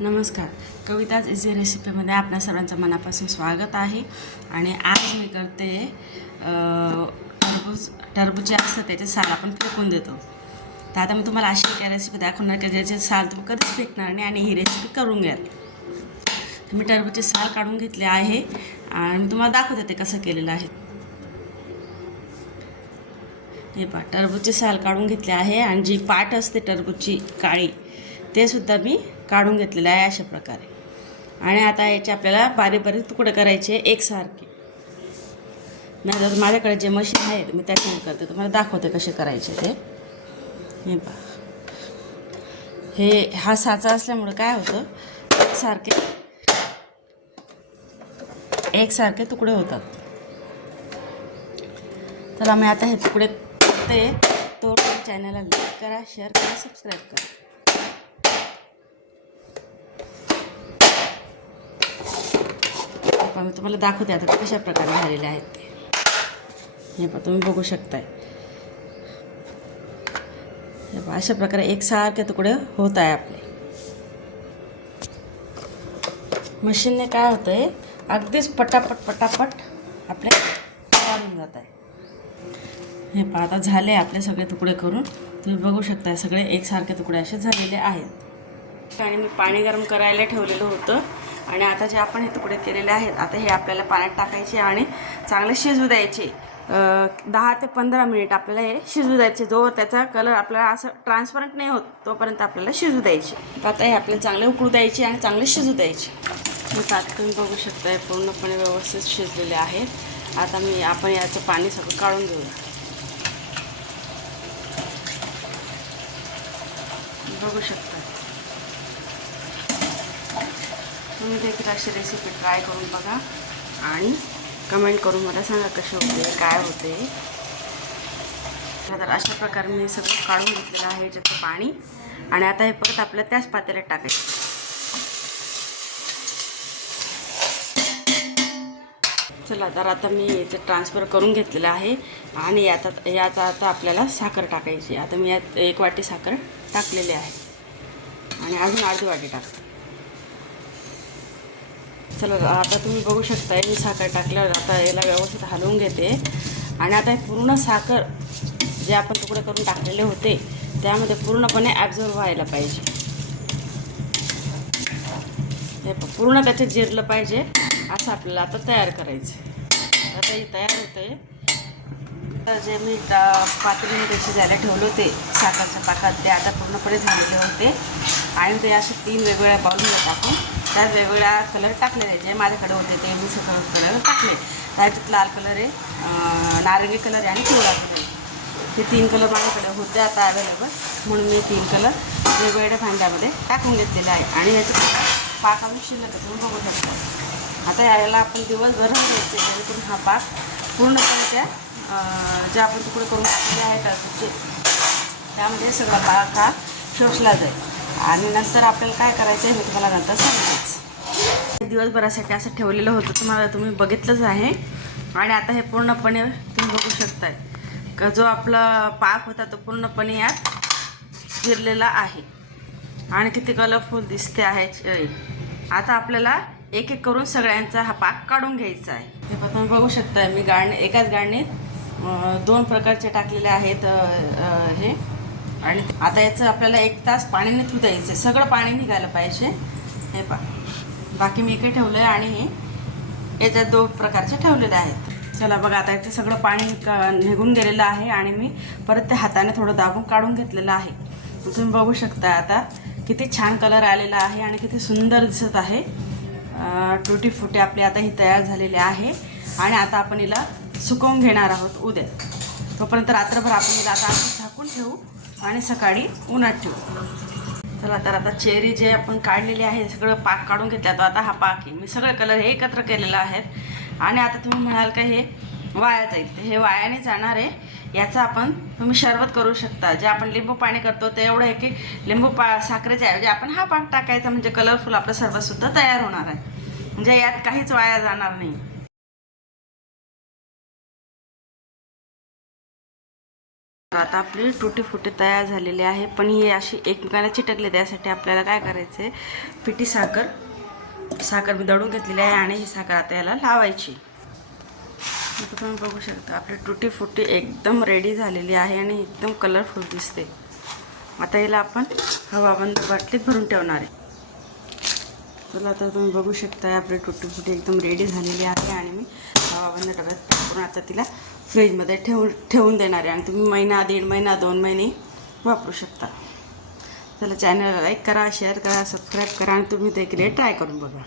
नमस्कार. कविताज इझी रेसिपीमध्ये आपल्या सर्वांचं मनापासून स्वागत आहे. आणि आज मी करते टरबूज टरबूज जे असतं त्याचे साल आपण फेकून देतो. तर आता मी तुम्हाला अशी काय रेसिपी दाखवणार की ज्याचे साल तुम्ही कधीच फेकणार नाही आणि ही रेसिपी करून घ्याल. तर मी टरबूजचे साल काढून घेतले आहे आणि तुम्हाला दाखवते ते कसं केलेलं आहे. हे पहा टरबूजचे साल काढून घेतले आहे आणि जी पाट असते टरबूजची काळी ते सुद्धा मी काढून घेतलेलं आहे अशा प्रकारे. आणि आता याचे आपल्याला बारीक बारीक तुकडे करायचे एकसारखे. नाहीतर माझ्याकडे जे मशीन आहे मी त्याच्याने करते. तुम्हाला दाखवते कसे करायचे ते. हे पहा. हे हा साचा असल्यामुळं काय होतं? एकसारखे एकसारखे तुकडे होतात. तर आम्ही आता हे तुकडे ते तो चॅनलला लाईक करा शेअर करा सबस्क्राईब करा. आता मी तुम्हाला दाखवते आता कशा प्रकारे झालेले आहेत ते. हे पहा तुम्ही बघू शकताय. हे पहा अशा प्रकारे एकसारखे तुकडे होत आहे आपले. मशीनने काय होतं आहे अगदीच पटापट पटापट आपले काढून जात आहे. हे पहा आता झाले आपले सगळे तुकडे करून. तुम्ही बघू शकता सगळे एकसारखे तुकडे असे झालेले आहेत. आणि मी पाणी गरम करायला ठेवलेलं होतं. आणि आता जे आपण हे तुकडे केलेले आहेत आता हे आपल्याला पाण्यात टाकायचे आणि चांगले शिजू द्यायचे. दहा ते पंधरा मिनिट आपल्याला हे शिजू द्यायचे. जो त्याचा कलर आपल्याला असं ट्रान्सपरंट नाही होत तोपर्यंत आपल्याला शिजू द्यायचे. तर आता हे आपल्याला चांगले उकळू द्यायचे आणि चांगले शिजू द्यायचे. मी आता तुम्ही बघू शकता पूर्णपणे व्यवस्थित शिजलेले आहेत. आता मी आपण याचं पाणी सगळं काढून घेऊया. बघू शकता तुम्ही देखील अशी रेसिपी ट्राय करून बघा आणि कमेंट करून मला सांगा कशी होते काय होते. तर अशा प्रकारे मी सगळं काढून घेतलेलं आहे ज्याचं पाणी. आणि आता हे परत आपल्या त्याच पातेल्यात टाकायचं. चला तर आता मी याचं ट्रान्सफर करून घेतलेलं आहे. आणि यात यात आता आपल्याला साखर टाकायची आता मी यात एक वाटी साखर टाकलेली आहे. आणि अजून अर्धी वाटी टाकते. चला आता तुम्ही बघू शकताय मी साखर टाकल्यावर आता याला व्यवस्थित हलवून घेते. आणि आता हे पूर्ण साखर जे आपण तुकडे करून टाकलेले होते त्यामध्ये पूर्णपणे ॲब्झॉर्ब व्हायला पाहिजे. हे पूर्ण त्याच्यात जिरलं पाहिजे असं आपल्याला आता तयार करायचं आता हे तयार होते तर जे मी पातळीमध्ये पातेलीमध्ये शिजायला ठेवले होते साखरच्या पाकात ते आता पूर्णपणे झालेले होते. आणि ते असे तीन वेगवेगळ्या बाउलमध्ये टाकून त्यात वेगवेगळ्या कलर टाकलेले जे माझ्याकडे होते ते मी सगळं कलर टाकले. त्याच्यात लाल कलर आहे नारंगी कलर आहे आणि पिवळा कलर आहे. हे तीन कलर माझ्याकडे होते आता अवेलेबल म्हणून मी तीन कलर वेगवेगळ्या भांड्यामध्ये टाकून घेतलेले आहे आणि याचं पाक आम्ही शिल्लक तुम्ही बघू शकतो. आता याला आपण दिवसभर घ्यायचे जेणेकरून हा पाक पूर्णपणे त्या जे आपण तुकडे करून टाकलेले आहे टरबूजचे त्यामध्ये सगळा पाक हा शोषला जाईल. आणि नंतर आपल्याला काय करायचं आहे मी तुम्हाला नंतर सांगतेच दिवसभरासाठी असं ठेवलेलं होतं तुम्हाला तुम्ही बघितलंच आहे. आणि आता हे पूर्णपणे तुम्ही बघू शकताय. का जो आपला पाक होता तो पूर्णपणे यात फिरलेला आहे. आणि किती कलरफुल दिसते आहे. आता आपल्याला एक एक करून सगळ्यांचा हा पाक काढून घ्यायचा आहे. हे पण तुम्ही बघू शकता मी गाळणी एकाच गाळणीत दोन प्रकारचे टाकलेले आहेत हे. आणि आता याचं आपल्याला एक तास पाण्याने धुतायचं द्यायचं सगळं पाणी निघायला पाहिजे. हे पा बाकी मी इकडे ठेवलं आहे आणि याच्यात दोन प्रकारचे ठेवलेले आहेत. चला बघा आता याचं सगळं पाणी निघून गेलेलं आहे आणि मी परत ते हाताने थोडं दाबून काढून घेतलेलं आहे. तुम्ही बघू शकता आता किती छान कलर आलेला आहे आणि किती सुंदर दिसत आहे. टुटी फुटी आपली आता ही तयार झालेली आहे. आणि आता आपण हिला सुकवून घेणार आहोत उद्या. तोपर्यंत रात्रभर आपण हिला आता असं झाकून ठेवू. आणि सकाळी उन्हात ठेवू. चला तर आता चेरी जे आपण काढलेली आहे सगळं पाक काढून घेतला तो आता हा पाक आहे. मी सगळं कलर हे एकत्र केलेला आहेत. आणि आता तुम्ही म्हणाल का हे वाया जाईल तर हे वायाने जाणार आहे. याचा आपण तुम्ही शरबत करू शकता. जे आपण लिंबू पाणी करतो ते एवढं आहे की लिंबू पा साखरेच्या ऐवजी आपण हा पाक टाकायचा. म्हणजे कलरफुल आपलं सरबतसुद्धा तयार होणार आहे. म्हणजे यात काहीच वाया जाणार नाही. आता आपली टुटी फुटी तयार झालेली आहे. पण ही अशी एकमेकांना चिटकले त्यासाठी आपल्याला काय करायचं आहे पिठी साखर साखर मी दळून घेतलेली आहे आणि ही साखर आता याला लावायची. आता तुम्ही बघू शकता आपली टुटी फुटी एकदम रेडी झालेली आहे आणि एकदम कलरफुल दिसते. आता याला आपण हवाबंद बाटलीत भरून ठेवणार आहे. चला आता तुम्ही बघू शकता आपली टुटी फुटी एकदम रेडी झालेली आहे. आणि मी हवाबंद डब्यात पॅक करून आता तिला फ्रीजमध्ये ठेवून ठेवून देणार आहे. आणि तुम्ही महिना दीड महिना दोन महिने वापरू शकता. चला चॅनलला लाईक करा शेअर करा सबस्क्राईब करा आणि तुम्ही देखील ट्राय करून बघा.